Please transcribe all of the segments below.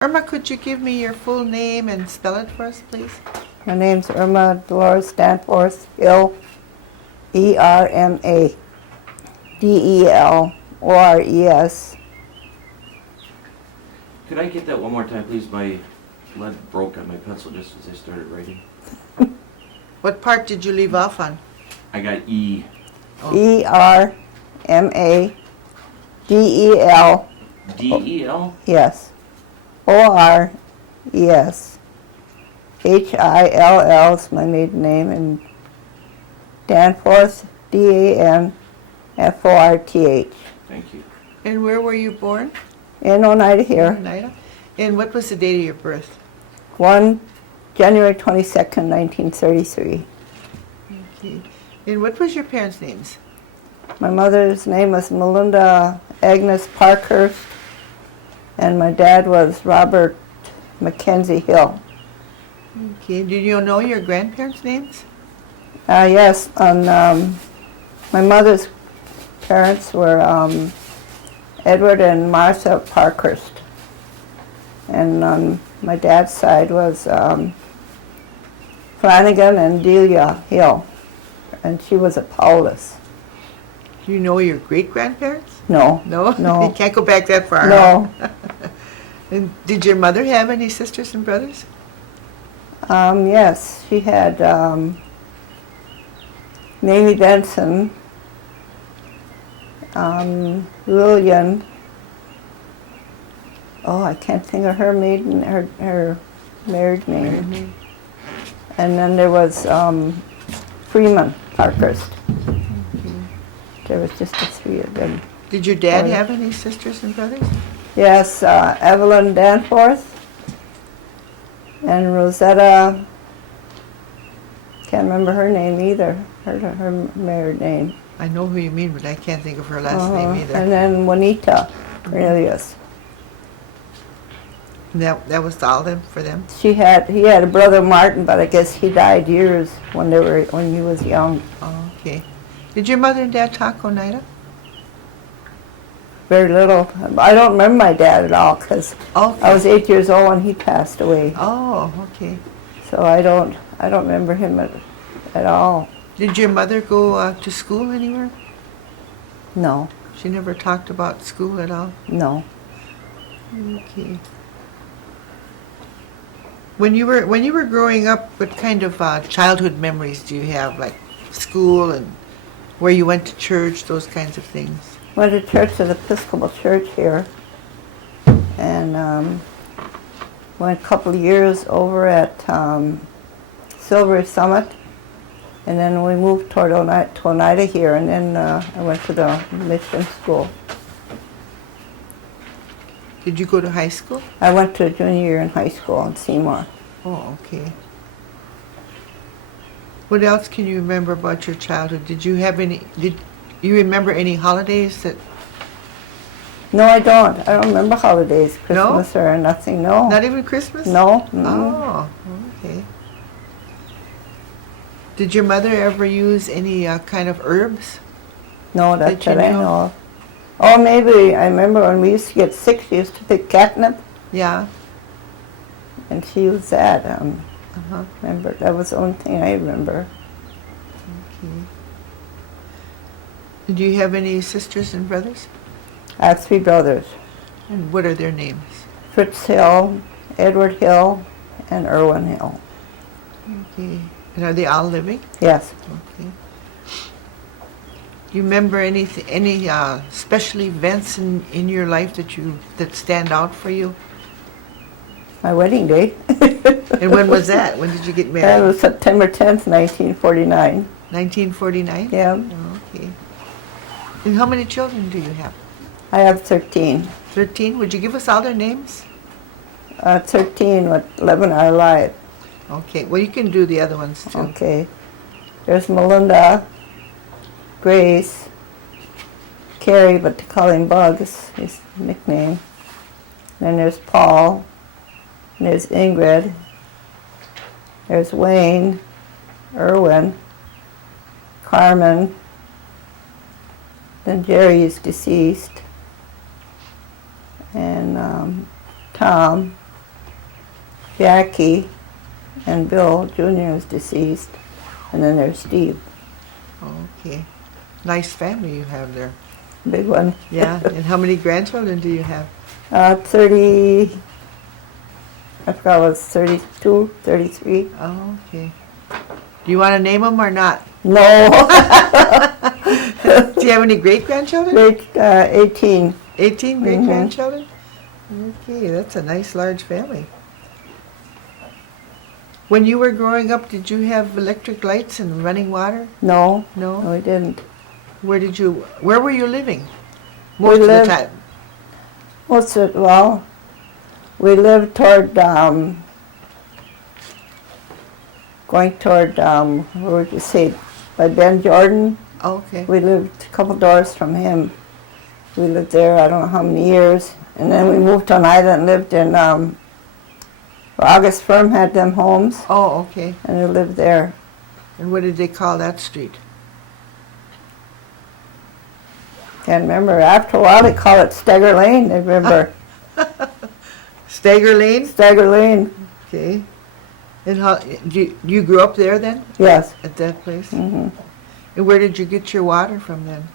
Irma, could you give me your full name and spell it for us, please? My name's Erma Danforth, Hill, ErmaDelores. Could I get that one more time, please? My lead broke on my pencil just as I started writing. What part did you leave off on? I got E. Oh. Ermadel. D-E-L? Yes. Ores. Hill is my maiden name, and Danforth, Danforth. Thank you. And where were you born? In Oneida here. Oneida. And what was the date of your birth? January 22nd, 1933. Okay. And what was your parents' names? My mother's name was Melinda Agnes Parkhurst, and my dad was Robert Mackenzie Hill. Okay. Did you know your grandparents' names? Yes, my mother's parents were Edward and Martha Parkhurst, and on my dad's side was Flanagan and Delia Hill, and she was a Paulus. Do you know your great-grandparents? No. No? No. You can't go back that far. No. Huh? And did your mother have any sisters and brothers? Yes, she had Mamie Benson, Lillian. Oh, I can't think of her maiden, her married name. Mm-hmm. And then there was Freeman Parkhurst. Okay. There was just the three of them. Did your dad have any sisters and brothers? Yes, Evelyn Danforth and Rosetta. Can't remember her name either. Her married name. I know who you mean, but I can't think of her last name either. And then Juanita Cornelius. That was all them for them? He had a brother Martin, but I guess he died years when he was young. Oh, okay. Did your mother and dad talk Oneida? Very little. I don't remember my dad at all because Okay. I was 8 years old when he passed away. Oh, okay. So I don't remember him at all. Did your mother go to school anywhere? No, She never talked about school at all? no. Okay. When you were growing up, what kind of childhood memories do you have, like school and where you went to church, those kinds of things? Went to church at the Episcopal Church here, and went a couple of years over at Silver Summit, and then we moved to Oneida here, and then I went to the mission school. Did you go to high school? I went to a junior year in high school in Seymour. Oh, okay. What else can you remember about your childhood? Did you remember any holidays that... No, I don't. I don't remember holidays, No? Christmas or nothing, no. Not even Christmas? No. Oh, okay. Did your mother ever use any kind of herbs? No, That that's you what I know? know of. Oh, maybe, I remember when we used to get sick, she used to pick catnip, Yeah. and she used that. Uh-huh. Remember, that was the only thing I remember. Okay. Do you have any sisters and brothers? I have three brothers, And what are their names? Fritz Hill, Edward Hill, and Erwin Hill. Okay. And are they all living? Yes. Okay. Do you remember any special events in your life that stand out for you? My wedding day. And when was that? When did you get That married? was September 10th, 1949. 1949? Yeah. Oh, okay. And how many children do you have? I have 13. 13? Would you give us all their names? 13, but 11 are alive. Okay. Well, you can do the other ones too. Okay. There's Melinda, Grace, Carrie, but they call him Bugs, his nickname. Then there's Paul, and there's Ingrid, there's Wayne, Erwin, Carmen, then Jerry is deceased, and Tom, Jackie, and Bill Jr. is deceased, and then there's Steve, Okay. Nice family you have there. big one. Yeah. And how many grandchildren do you have? 30, I forgot it was 32, 33. Oh, okay. Do you want to name them or not? No, Do you have any great-grandchildren? great, 18. 18 great-grandchildren? Okay, that's a nice large family. When you were growing up, did you have electric lights and running water? No, No? we didn't. Where were you living? We Most of the lived- time. What's it, well, we lived toward, going toward, where would you say, by Ben Jordan. Okay. We lived a couple doors from him. We lived there, I don't know how many years. And then we moved to an island and lived in, August Firm had them homes, Oh, okay. and we lived there. And what did they call that street? Can't remember. After a while, they call it Stagger Lane. I remember. Stagger Lane? Stagger Lane, Okay. And how, you grew up there then, yes. at that place? Hmm. And where did you get your water from then?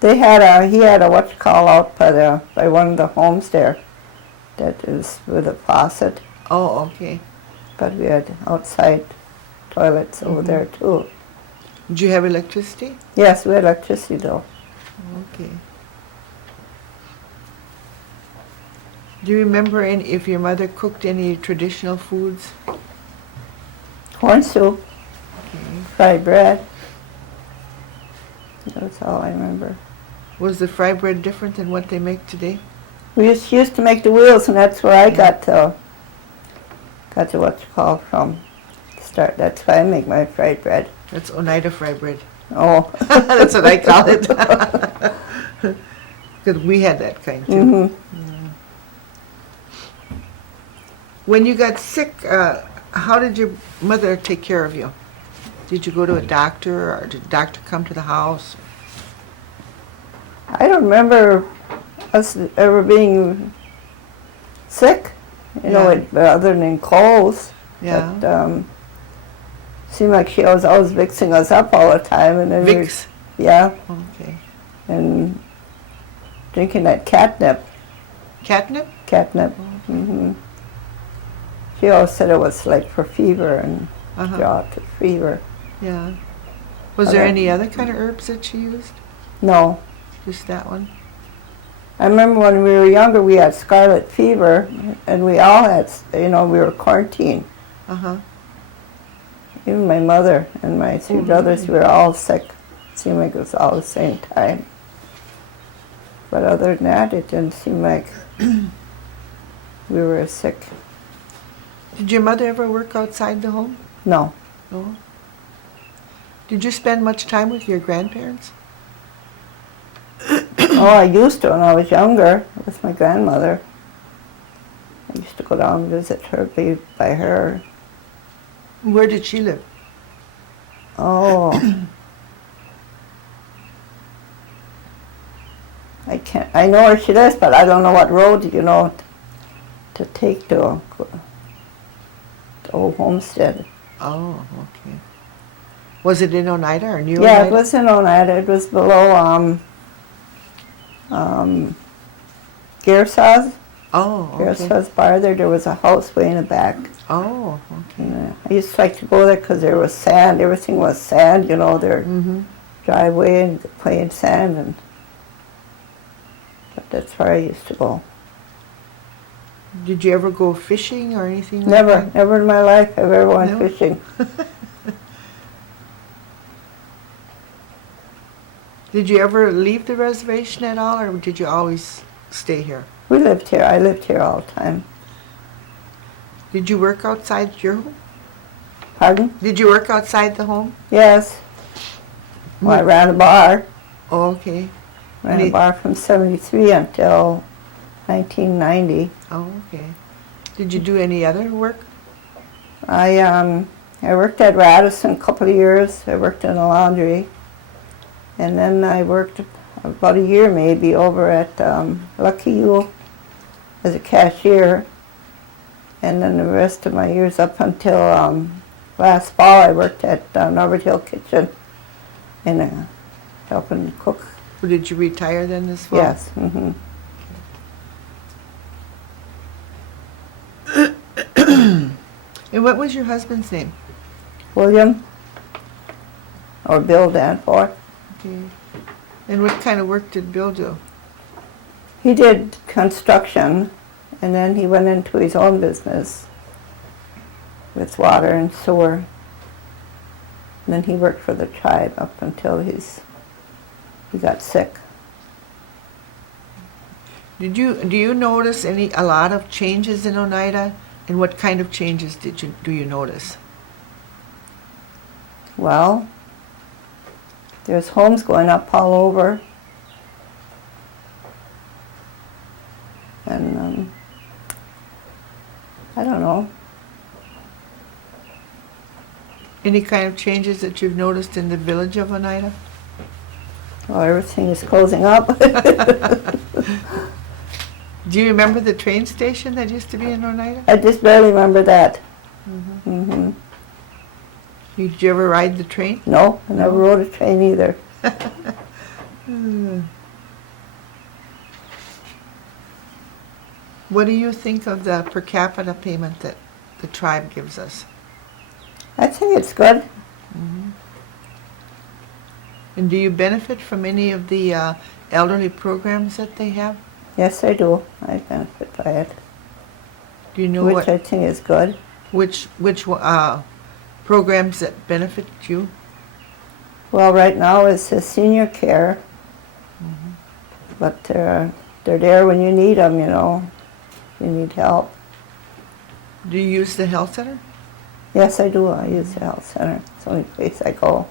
He had a what you call out by one of the homes there. That is with a faucet, Oh, okay. but we had outside toilets over there too. Did you have electricity? Yes, we had electricity though. Okay. Do you remember if your mother cooked any traditional foods? Corn soup, Okay. fried bread. That's all I remember. Was the fry bread different than what they make today? We used to make the wheels, and that's where I got the what you call from. Start. That's why I make my fried bread. That's Oneida fry bread. Oh. That's what I call it. Because we had that kind too. Mhm. When you got sick, how did your mother take care of you? Did you go to a doctor, or did the doctor come to the house? I don't remember us ever being sick, Yeah. other than colds. Yeah. But seemed like she was always mixing us up all the time, and then Vicks? yeah, Okay. and drinking that catnip. Catnip? Catnip. Hmm. She always said it was like for fever and Uh-huh. drought to fever. Yeah. Was there Okay. any other kind of herbs that she used? No. Just that one? I remember when we were younger, we had scarlet fever, and we all had, we were quarantined. Uh-huh. Even my mother and my three Oh, brothers, really? we were all sick. It seemed like it was all the same time. But other than that, it didn't seem like we were sick. Did your mother ever work outside the home? No. No. Did you spend much time with your grandparents? Oh, I used to when I was younger with my grandmother. I used to go down and visit her, be by her. Where did she live? Oh. I know where she lives, but I don't know what road, to take to the old homestead. Oh, okay. Was it in Oneida or near Yeah, Oneida? it was in Oneida. It was below Gearsaw's. Oh, okay. Gearsaw's bar there. There was a house way in the back. Oh, okay. And, I used to like to go there because there was sand. Everything was sand, their Mm-hmm. driveway and plain sand. But that's where I used to go. Did you ever go fishing or anything Never, like that? never in my life have I ever went No? fishing. Did you ever leave the reservation at all, or did you always stay here? We lived here. I lived here all the time. Did you work outside your home? Pardon? Did you work outside the home? Yes. Well, I ran a bar. Oh, okay. Ran Any- a bar from 73 until 1990. Oh, okay. Did you do any other work? I worked at Radisson a couple of years. I worked in a laundry. And then I worked about a year maybe over at Lucky You as a cashier. And then the rest of my years up until last fall, I worked at Norbert Hill Kitchen and helping cook. Or did you retire then this fall? Yes. Hmm. And what was your husband's name? William, or Bill Danforth. Okay. And what kind of work did Bill do? He did construction, and then he went into his own business with water and sewer. And then he worked for the tribe up until he got sick. Do you notice a lot of changes in Oneida? And what kind of changes do you notice? Well, there's homes going up all over. And I don't know. Any kind of changes that you've noticed in the village of Oneida? Well, everything is closing up. Do you remember the train station that used to be in Oneida? I just barely remember that. Mm-hmm. Did you ever ride the train? No, I never rode a train either. What do you think of the per capita payment that the tribe gives us? I think it's good. And do you benefit from any of the elderly programs that they have? Yes, I do. I benefit by it, Do you know which I think is good. which programs that benefit you? Well, right now it's the senior care, but they're there when you need them, you know. You need help. Do you use the health center? Yes, I do. I use the health center. It's the only place I go.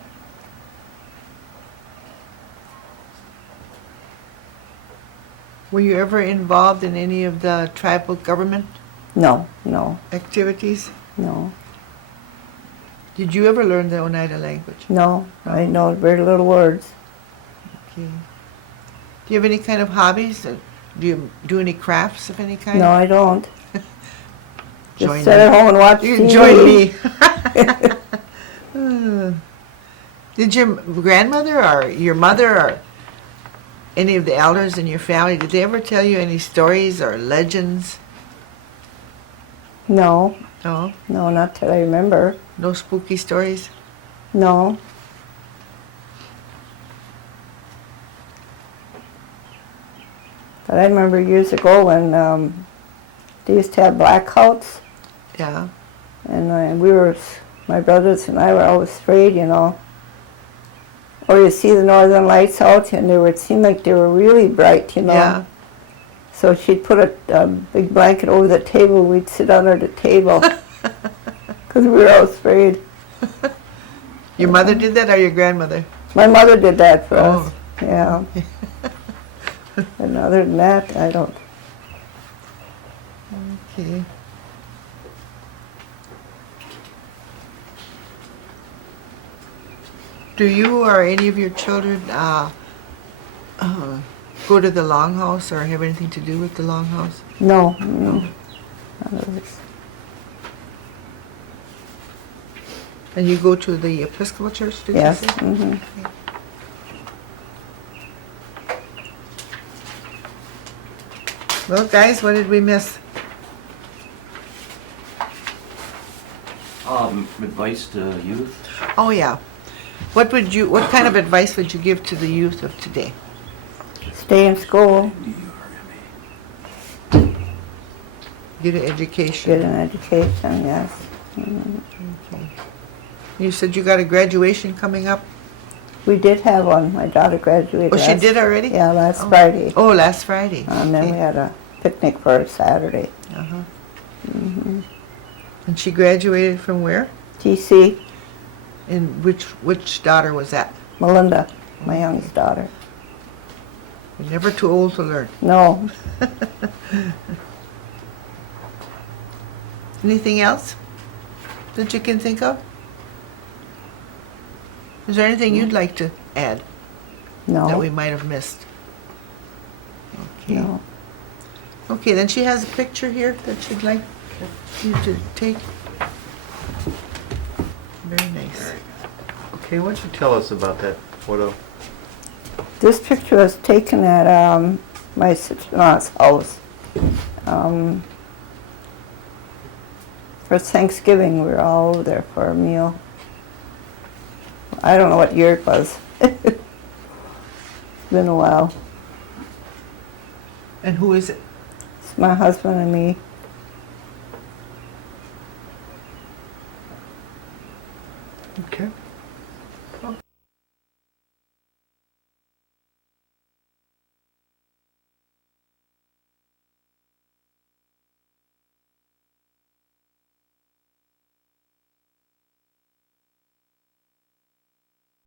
Were you ever involved in any of the tribal government No, no, activities? no, Did you ever learn the Oneida language? no. I know very little words. Okay. Do you have any kind of hobbies? Do you do any crafts of any kind? No, I don't. Join Just sit at home and watch You TV. can join me. Did your grandmother or your mother or any of the elders in your family, did they ever tell you any stories or legends? No, No? no, not that I remember. No spooky stories? No. But I remember years ago when they used to have blackouts, Yeah. and my brothers and I were always afraid, you know. Or you see the northern lights out, and they would seem like they were really bright, you know. Yeah. So she'd put a big blanket over the table, we'd sit under the table, because we were all afraid. Your mother did that or your grandmother? My mother did that for us, Oh. yeah. And other than that, I don't. Okay. Do you or any of your children go to the longhouse or have anything to do with the longhouse? No, no. None of this. And you go to the Episcopal Church, did Yes. you say? Mm-hmm. Well, guys, what did we miss? Advice to youth? Oh, yeah. What kind of advice would you give to the youth of today? Stay in school, Get an education. get an education, yes. Mhm. Okay. You said you got a graduation coming up? We did have one. My daughter graduated. Oh, she did already? Yeah, last Oh. Friday. Oh, last Friday. And then we Okay. had a picnic for Saturday. Uh-huh. And she graduated from where? TC, And which daughter was that? Melinda, my youngest daughter. You're never too old to learn. No, Anything else that you can think of? Is there anything you'd like to add that we no, might have missed? Okay. no. Okay, then she has a picture here that she'd like. you to take. Very nice. Okay, why don't you tell us about that photo? This picture was taken at my sister-in-law's house. For Thanksgiving, we were all over there for a meal. I don't know what year it was. It's been a while. And who is it? It's my husband and me.